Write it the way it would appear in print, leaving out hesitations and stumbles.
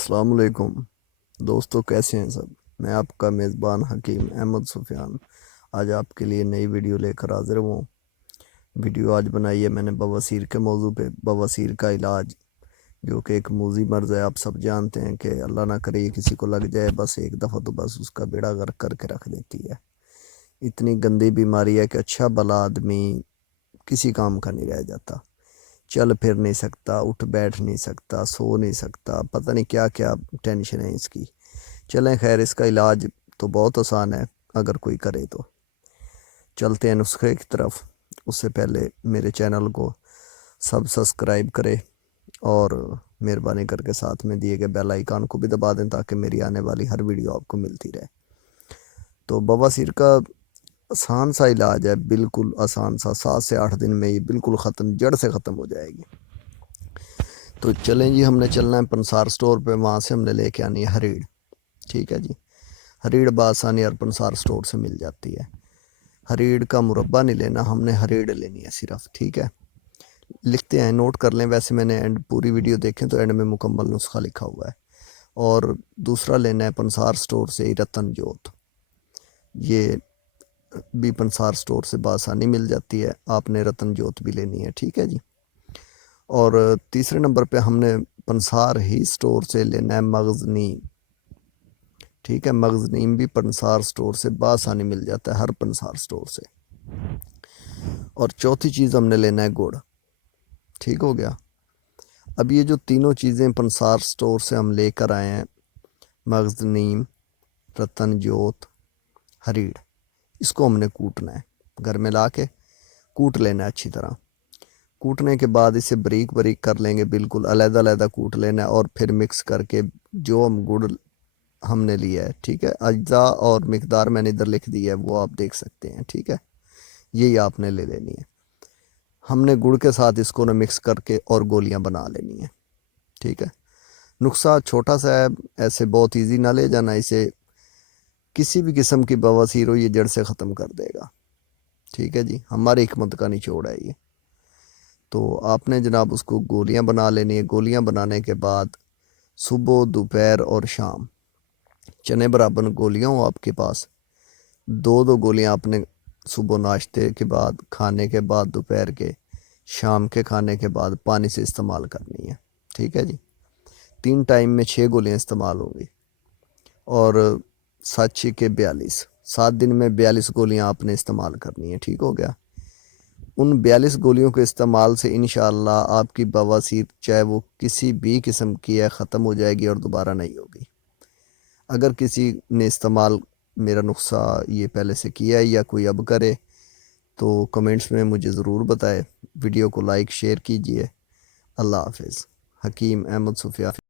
السلام علیکم دوستو، کیسے ہیں سب؟ میں آپ کا میزبان حکیم احمد سفیان آج آپ کے لیے نئی ویڈیو لے کر حاضر ہوں۔ ویڈیو آج بنائی ہے میں نے بواسیر کے موضوع پہ، بواسیر کا علاج، جو کہ ایک موذی مرض ہے۔ آپ سب جانتے ہیں کہ اللہ نہ کرے یہ کسی کو لگ جائے، بس ایک دفعہ تو بس اس کا بیڑا غرق کر کے رکھ دیتی ہے۔ اتنی گندی بیماری ہے کہ اچھا بھلا آدمی کسی کام کا نہیں رہ جاتا، چل پھر نہیں سکتا، اٹھ بیٹھ نہیں سکتا، سو نہیں سکتا، پتہ نہیں کیا کیا ٹینشن ہے اس کی۔ چلیں خیر، اس کا علاج تو بہت آسان ہے اگر کوئی کرے تو۔ چلتے ہیں نسخے کی طرف۔ اس سے پہلے میرے چینل کو سبسکرائب کرے اور مہربانی کر کے ساتھ میں دیے گئے بیل آئیکن کو بھی دبا دیں تاکہ میری آنے والی ہر ویڈیو آپ کو ملتی رہے۔ تو بواسیر کا آسان سا علاج ہے، بالکل آسان سا، 7 سے 8 دن میں یہ بالکل ختم، جڑ سے ختم ہو جائے گی۔ تو چلیں جی، ہم نے چلنا ہے پنسار سٹور پہ، وہاں سے ہم نے لے کے آنی ہے ہریڑ۔ ٹھیک ہے جی، ہریڑ بآسانی اور پنسار سٹور سے مل جاتی ہے۔ ہریڑ کا مربع نہیں لینا، ہم نے ہریڑ لینی ہے صرف۔ ٹھیک ہے، لکھتے ہیں، نوٹ کر لیں، ویسے میں نے پوری ویڈیو دیکھیں تو اینڈ میں مکمل نسخہ لکھا ہوا ہے۔ اور دوسرا لینا ہے پنسار سٹور سے ہی رتن جوت، یہ بھی پنسار سٹور سے بآسانی مل جاتی ہے، آپ نے رتن جوت بھی لینی ہے۔ ٹھیک ہے جی، اور تیسرے نمبر پہ ہم نے پنسار ہی سٹور سے لینا ہے مغز نیم۔ ٹھیک ہے، مغز نیم بھی پنسار سٹور سے بآسانی مل جاتا ہے، ہر پنسار سٹور سے۔ اور چوتھی چیز ہم نے لینا ہے گڑ۔ ٹھیک ہو گیا۔ اب یہ جو تینوں چیزیں پنسار سٹور سے ہم لے کر آئے ہیں، مغز نیم، رتن جوت، ہریڑ، اس کو ہم نے کوٹنا ہے، گھر میں لا کے کوٹ لینا ہے اچھی طرح۔ کوٹنے کے بعد اسے بریک بریک کر لیں گے، بالکل علیحدہ علیحدہ کوٹ لینا ہے، اور پھر مکس کر کے جو ہم گڑ ہم نے لیا ہے، ٹھیک ہے، اجزاء اور مقدار میں نے ادھر لکھ دی ہے، وہ آپ دیکھ سکتے ہیں۔ ٹھیک ہے، یہی آپ نے لے لینی ہے۔ ہم نے گڑ کے ساتھ اس کو نہ مکس کر کے اور گولیاں بنا لینی ہیں۔ ٹھیک ہے، نسخہ چھوٹا سا ہے، ایسے بہت ایزی نہ لے جانا، اسے کسی بھی قسم کی بواسیر ہو یہ جڑ سے ختم کر دے گا۔ ٹھیک ہے جی، ہماری حکمت کا نچوڑ ہے یہ۔ تو آپ نے جناب اس کو گولیاں بنا لینی ہے۔ گولیاں بنانے کے بعد صبح، دوپہر اور شام چنے برابر گولیاں ہوں آپ کے پاس، 2 گولیاں آپ نے صبح ناشتے کے بعد، کھانے کے بعد، دوپہر کے، شام کے کھانے کے بعد پانی سے استعمال کرنی ہے۔ ٹھیک ہے جی، 3 ٹائم میں 6 گولیاں استعمال ہوں گی، اور 7 کے 42، 7 دن میں 42 گولیاں آپ نے استعمال کرنی ہے۔ ٹھیک ہو گیا۔ ان 42 گولیوں کے استعمال سے انشاءاللہ آپ کی بواسیر چاہے وہ کسی بھی قسم کی ہے ختم ہو جائے گی اور دوبارہ نہیں ہوگی۔ اگر کسی نے استعمال میرا نسخہ یہ پہلے سے کیا ہے یا کوئی اب کرے تو کمنٹس میں مجھے ضرور بتائے۔ ویڈیو کو لائک شیئر کیجئے۔ اللہ حافظ۔ حکیم احمد سفیان۔